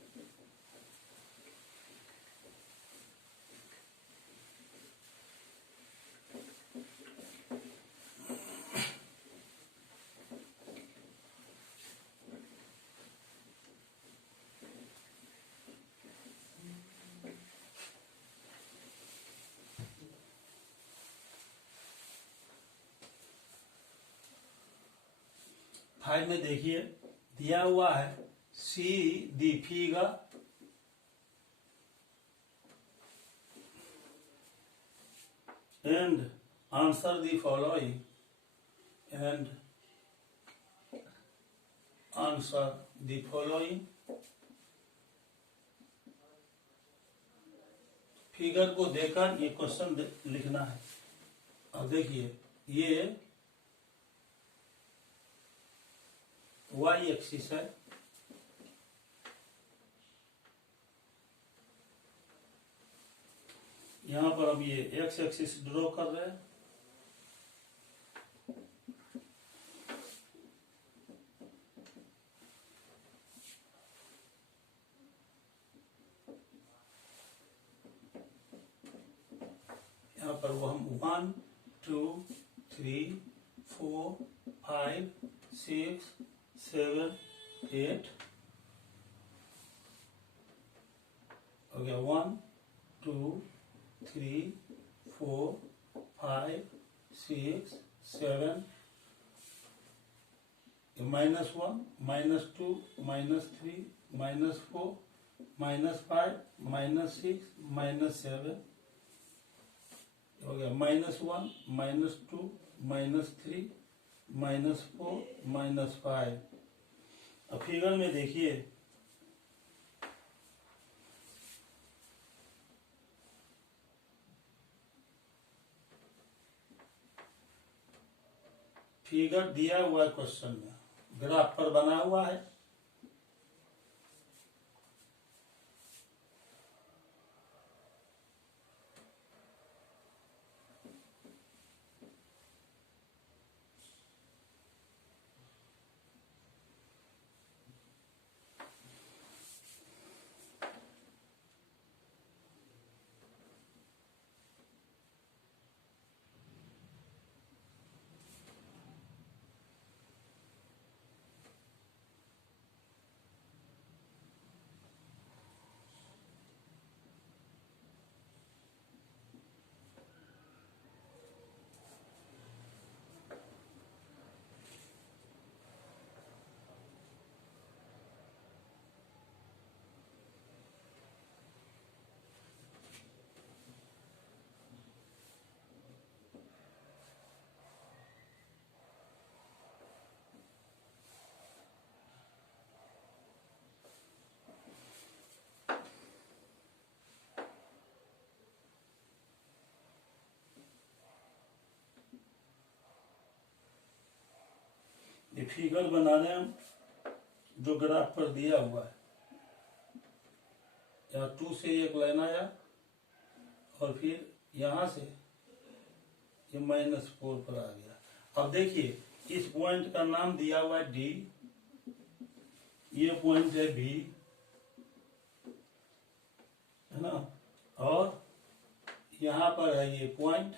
फाइल में देखिए दिया हुआ है, see the figure and answer the following, and answer the following। Figure को देखकर ये क्वेश्चन लिखना है। अब देखिए ये y एक्सिस है, यहां पर अब ये x एक्सिस ड्रॉ कर रहे हैं। यहाँ पर वो हम 1 2 3 4 5 6 7 8 हो गया, 1 2 3 4 5 6 7, -1 -2 -3 -4 -5 -6 -7 हो गया, -1 -2 -3 -4 -5। अब फिगर में देखिए फिगर दिया हुआ है, क्वेश्चन में ग्राफ पर बना हुआ है। फिगर बनाने हम जो ग्राफ पर दिया हुआ है, यहाँ 2 से एक लाइन आया और फिर यहां से ये -4 पर आ गया। अब देखिए इस पॉइंट का नाम दिया हुआ है डी, ये पॉइंट है बी, है ना, और यहां पर है ये पॉइंट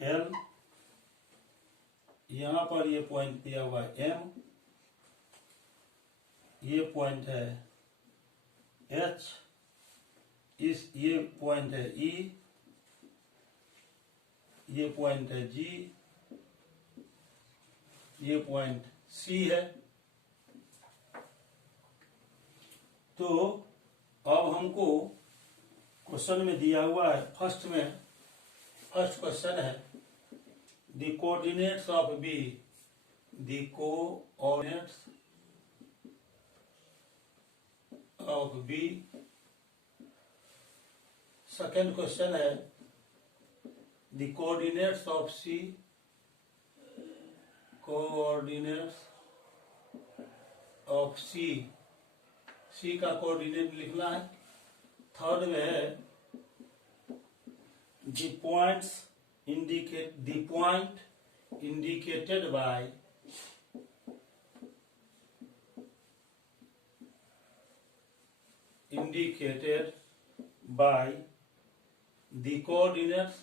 एल, यहां पर ये पॉइंट दिया हुआ है एम, ये पॉइंट है एच, ये पॉइंट है ई, ये पॉइंट है जी, ये पॉइंट सी है। तो अब हमको क्वेश्चन में दिया हुआ है, फर्स्ट क्वेश्चन है the coordinates of B, the coordinates of B. Second question है the coordinates of C, coordinates of C, C का कोऑर्डिनेट लिखना है। थर्ड में है the point indicated by the coordinates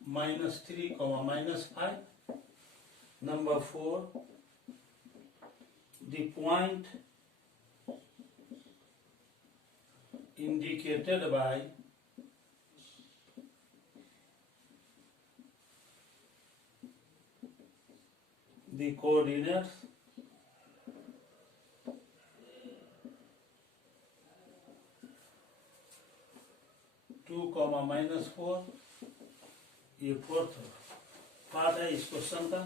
-3, -5. Number 4, the point indicated by the coordinates -4, ये fourth part है इस question का।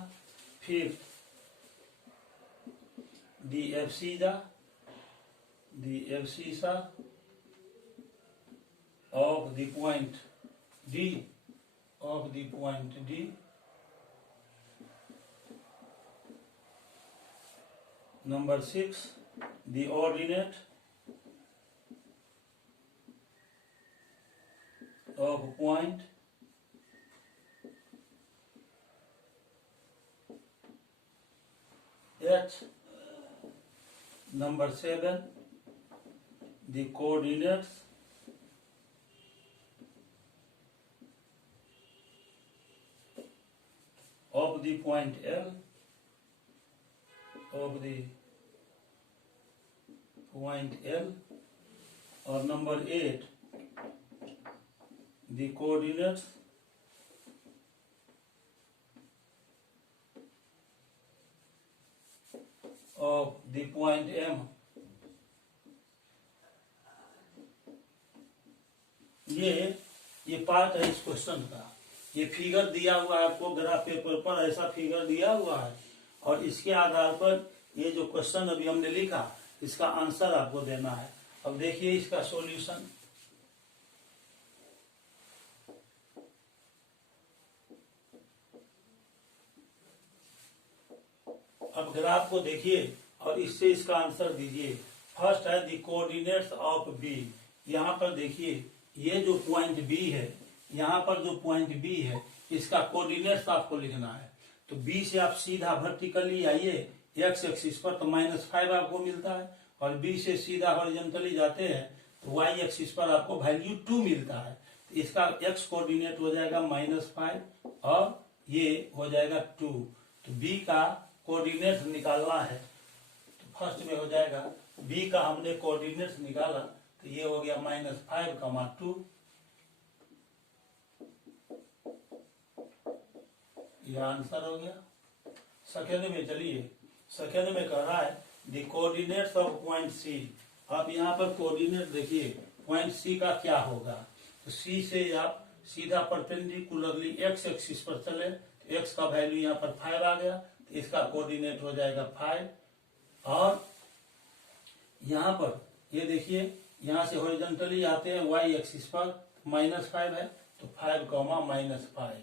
फिर the abscissa of the point D, number 6 the ordinate of point H, number 7 the coordinates of the point L, और number 8 the coordinates of the point M। ये part है इस question का। ये फिगर दिया हुआ है आपको ग्राफ पेपर पर, ऐसा फिगर दिया हुआ है और इसके आधार पर ये जो क्वेश्चन अभी हमने लिखा इसका आंसर आपको देना है। अब देखिए इसका सॉल्यूशन। अब ग्राफ को देखिए और इससे इसका आंसर दीजिए। फर्स्ट है द कोऑर्डिनेट्स ऑफ बी। यहाँ पर देखिए ये जो पॉइंट बी है, यहाँ पर जो पॉइंट बी है इसका कोऑर्डिनेट्स आपको लिखना है। तो बी से आप सीधा वर्टिकली आइए एक्स एक्सिस पर, तो -5 आपको मिलता है, और बी से सीधा हॉरिजॉन्टली जाते हैं तो वाई एक्सिस पर आपको वैल्यू 2 मिलता है। तो इसका एक्स कोऑर्डिनेट हो जाएगा -5 और ये हो जाएगा 2। तो बी का कोऑर्डिनेट्स निकालना है तो फर्स्ट में हो जाएगा बी का हमने कोऑर्डिनेट्स निकाला तो ये हो गया -5, 2। यह आंसर हो गया। सेकेंड में चलिए, सेकेंड में कह रहा है the coordinates of point C. आप यहाँ पर कोऑर्डिनेट देखिए पॉइंट सी का क्या होगा। तो सी से आप सीधा परपेंडिकुलरली एक्स एक्सिस पर चले तो एक्स का वैल्यू यहाँ पर 5 आ गया, तो इसका कोऑर्डिनेट हो जाएगा 5। और यहाँ पर ये देखिए यहाँ से हॉरिजॉन्टली आते हैं वाई एक्सिस पर -5 है, तो 5, -5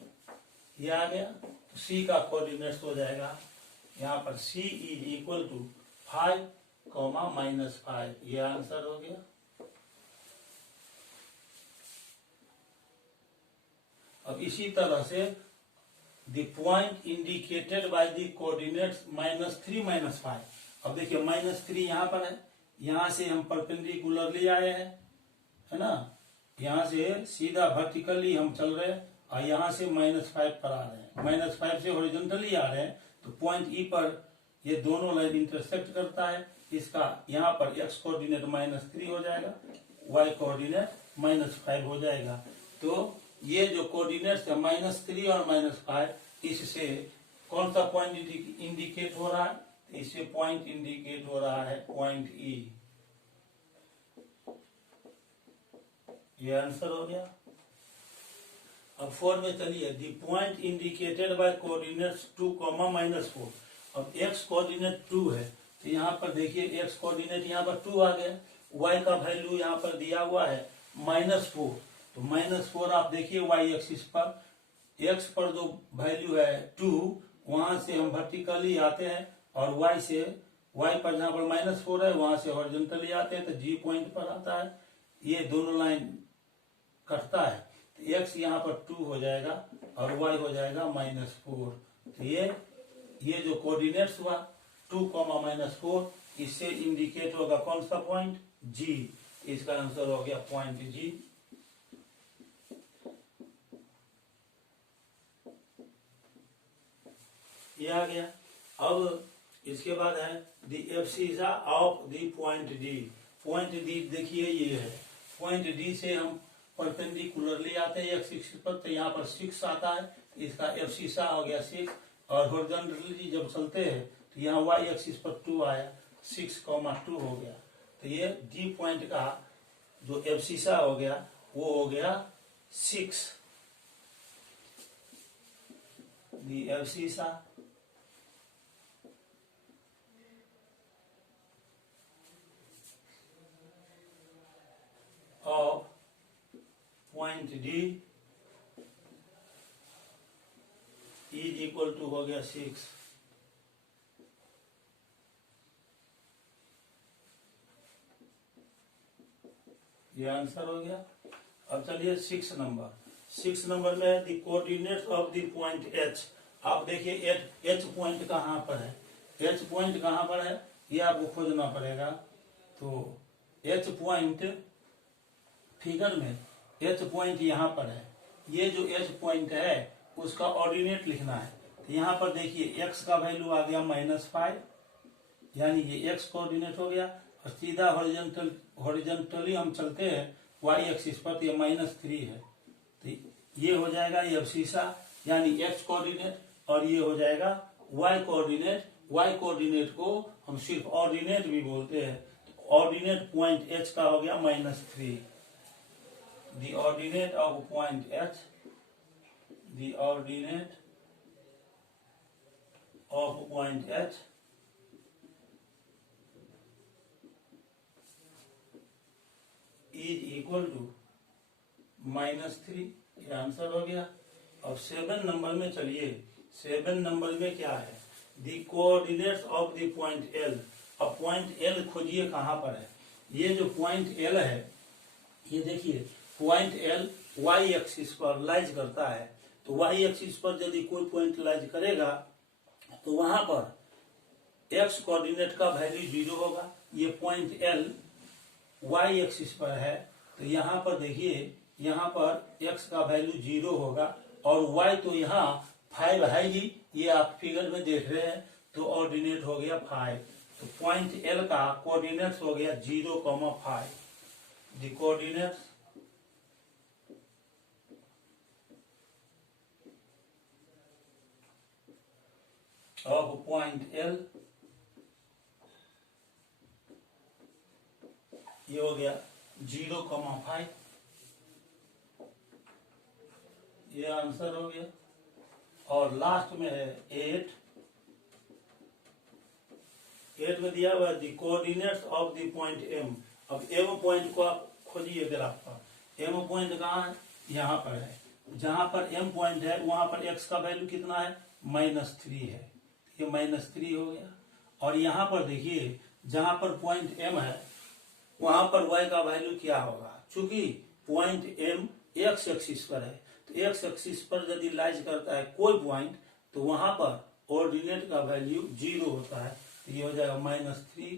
ये आ गया। तो सी का कोऑर्डिनेट्स हो जाएगा यहाँ पर सी इज इक्वल टू 5, -5 ये आंसर हो गया। अब इसी तरह से the point indicated by the coordinates -3, -5। अब देखिए -3 यहाँ पर है, यहाँ से हम परपेंडिकुलरली आए हैं, है ना, यहाँ से सीधा वर्टिकली हम चल रहे हैं और यहाँ से -5 पर आ रहे हैं, -5 से हॉरिजॉन्टली आ रहे हैं। तो पॉइंट ई पर ये दोनों लाइन इंटरसेक्ट करता है। इसका यहाँ पर x कोऑर्डिनेट -3 हो जाएगा, y कोऑर्डिनेट -5 हो जाएगा। तो ये जो कोऑर्डिनेट्स है -3 और -5, इससे कौन सा पॉइंट इंडिकेट हो रहा है? इससे पॉइंट इंडिकेट हो रहा है पॉइंट ई। ये आंसर हो गया। अब 4 में चलिए, the point indicated bye coordinates 2, -4। अब x कोऑर्डिनेट 2 है, तो यहाँ पर देखिए x कोऑर्डिनेट यहाँ पर 2 आ गया, y का वैल्यू यहाँ पर दिया हुआ है -4। तो -4 आप देखिए y एक्सिस पर, x पर जो वैल्यू है 2, वहां से हम वर्टिकली आते हैं और y पर जहाँ पर -4 है वहां से हॉरिजॉन्टली आते हैं, तो G पॉइंट पर आता है। ये दोनों लाइन कटता है, तो x यहाँ पर 2 हो जाएगा और y हो जाएगा -4। तो ये जो कोऑर्डिनेट्स हुआ 2, -4, इससे इंडिकेट होगा कौन सा पॉइंट? G। इसका आंसर हो गया पॉइंट G। ये आ गया। अब इसके बाद है the abscissa of the point D। Point D देखिए ये है, पॉइंट D से हम परपेंडिकुलरली आते हैं x एक्सिस पर, तो यहाँ पर 6 आता है, इसका एब्सिसा हो गया 6। और हॉरिजॉन्टली जब चलते हैं तो यहाँ y एक्सिस पर 2 आया, 6, 2 हो गया। तो ये D पॉइंट का जो एब्सिसा हो गया वो हो गया 6। The abscissa of point D is equal to हो गया 6। ये आंसर हो गया। अब चलिए 6 नंबर में the coordinates of the point H। आप देखिए H पॉइंट कहाँ पर है, H पॉइंट कहाँ पर है ये आपको खोजना पड़ेगा। तो H पॉइंट फिगर में H पॉइंट यहाँ पर है, ये जो H पॉइंट है उसका ऑर्डिनेट लिखना है। तो यहाँ पर देखिए x का वैल्यू आ गया -5, यानी ये x कोऑर्डिनेट हो गया, और सीधा हॉरिजॉन्टली हम चलते हैं y एक्सिस पर, तो ये -3 है। तो ये हो जाएगा ये एब्सिसा यानी x कोऑर्डिनेट, और ये हो जाएगा y कोऑर्डिनेट। y कोऑर्डिनेट को हम सिर्फ ऑर्डिनेट भी बोलते हैं। तो ऑर्डिनेट पॉइंट H का हो गया -3। The ordinate of point H, the ordinate of point H is equal to -3। ये आंसर हो गया। अब 7 नंबर में चलिए, 7 नंबर में क्या है? The coordinates of the point L। अब पॉइंट L खोजिए कहाँ पर है। ये जो पॉइंट L है, ये देखिए पॉइंट L y एक्सिस पर लाइज करता है। तो y एक्सिस पर यदि कोई पॉइंट लाइज करेगा तो वहां पर x कोऑर्डिनेट का वैल्यू 0 होगा। ये पॉइंट L y एक्सिस पर है, तो यहाँ पर देखिए यहाँ पर x का वैल्यू 0 होगा और y तो यहाँ 5 है ही, ये आप फिगर में देख रहे हैं, तो ऑर्डिनेट हो गया 5। तो पॉइंट L का कोऑर्डिनेट्स हो गया 0, 5। The coordinates of point L, ये हो गया 0, 5। ये आंसर हो गया। और लास्ट में है 8 में दिया हुआ the coordinates of the point M। अब M पॉइंट को आप खोजिए ग्राफ पर। M पॉइंट कहाँ है? यहाँ पर है। जहां पर m पॉइंट है वहां पर x का वैल्यू कितना है, -3 है, ये -3 हो गया। और यहाँ पर देखिए जहां पर पॉइंट m है वहां पर y का वैल्यू क्या होगा, चूंकि पॉइंट m x एक्सिस पर है, तो x एक्सिस पर यदि लाइज करता है कोई पॉइंट तो वहां पर कोऑर्डिनेट का वैल्यू 0 होता है, तो ये हो जाएगा -3,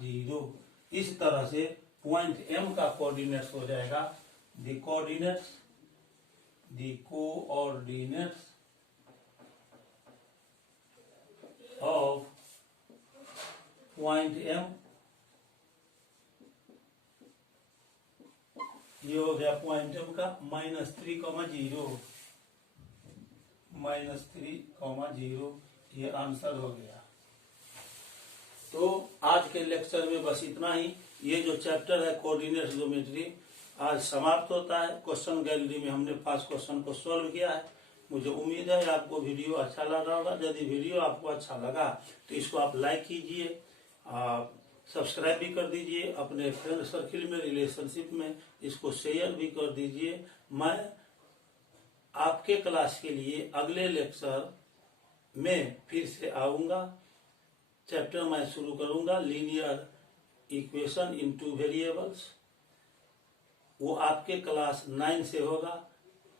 0। इस तरह से पॉइंट m का कोऑर्डिनेट्स हो जाएगा the coordinates of point m, ये हो गया पॉइंट m का -3, 0, ये आंसर हो गया। तो आज के लेक्चर में बस इतना ही। ये जो चैप्टर है कोऑर्डिनेट ज्योमेट्री आज समाप्त होता है। क्वेश्चन गैलरी में हमने 5 क्वेश्चन को सॉल्व किया है। मुझे उम्मीद है आपको वीडियो अच्छा लगा होगा। यदि वीडियो आपको अच्छा लगा तो इसको आप लाइक कीजिए, सब्सक्राइब भी कर दीजिए, अपने फ्रेंड सर्किल में, रिलेशनशिप में इसको शेयर भी कर दीजिए। मैं आपके क्लास के लिए अगले लेक्चर में फिर से आऊंगा। चैप्टर मैं शुरू करूंगा लीनियर इक्वेशन इन 2 वेरिएबल्स, वो आपके क्लास 9 से होगा।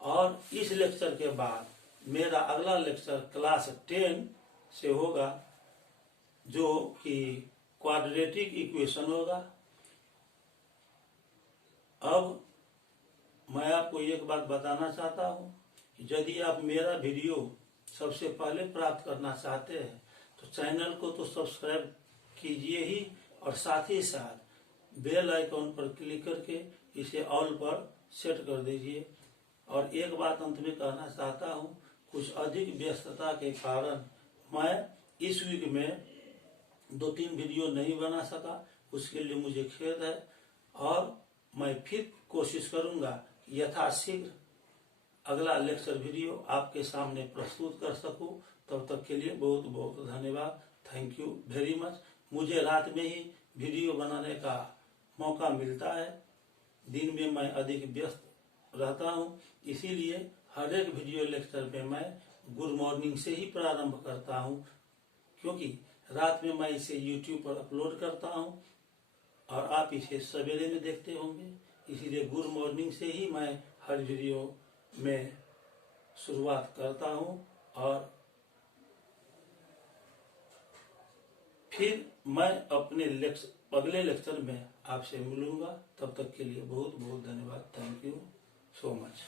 और इस लेक्चर के बाद मेरा अगला लेक्चर क्लास 10 से होगा, जो कि क्वाड्रेटिक इक्वेशन होगा। अब मैं आपको एक बात बताना चाहता हूं कि यदि आप मेरा वीडियो सबसे पहले प्राप्त करना चाहते हैं तो चैनल को तो सब्सक्राइब कीजिए ही, और साथ ही साथ बेल आइकॉन पर क्लिक करके इसे ऑल पर सेट कर दीजिए। और एक बात अंत में कहना चाहता हूं, कुछ अधिक व्यस्तता के कारण मैं इस वीक में 2-3 वीडियो नहीं बना सका, उसके लिए मुझे खेद है। और मैं फिर कोशिश करूंगा यथाशीघ्र अगला लेक्चर वीडियो आपके सामने प्रस्तुत कर सकूं। तब तक के लिए बहुत बहुत धन्यवाद। Thank you very much. मुझे रात में ही वीडियो बनाने का मौका मिलता है, दिन में मैं अधिक व्यस्त रहता हूं, इसीलिए हर एक वीडियो लेक्चर में मैं गुड मॉर्निंग से ही प्रारंभ करता हूं, क्योंकि रात में मैं इसे YouTube पर अपलोड करता हूं और आप इसे सवेरे में देखते होंगे। इसीलिए गुड मॉर्निंग से ही मैं हर वीडियो में शुरुआत करता हूं। और फिर मैं अपने अगले लेक्चर में आपसे मिलूंगा। तब तक के लिए बहुत बहुत धन्यवाद। Thank you so much.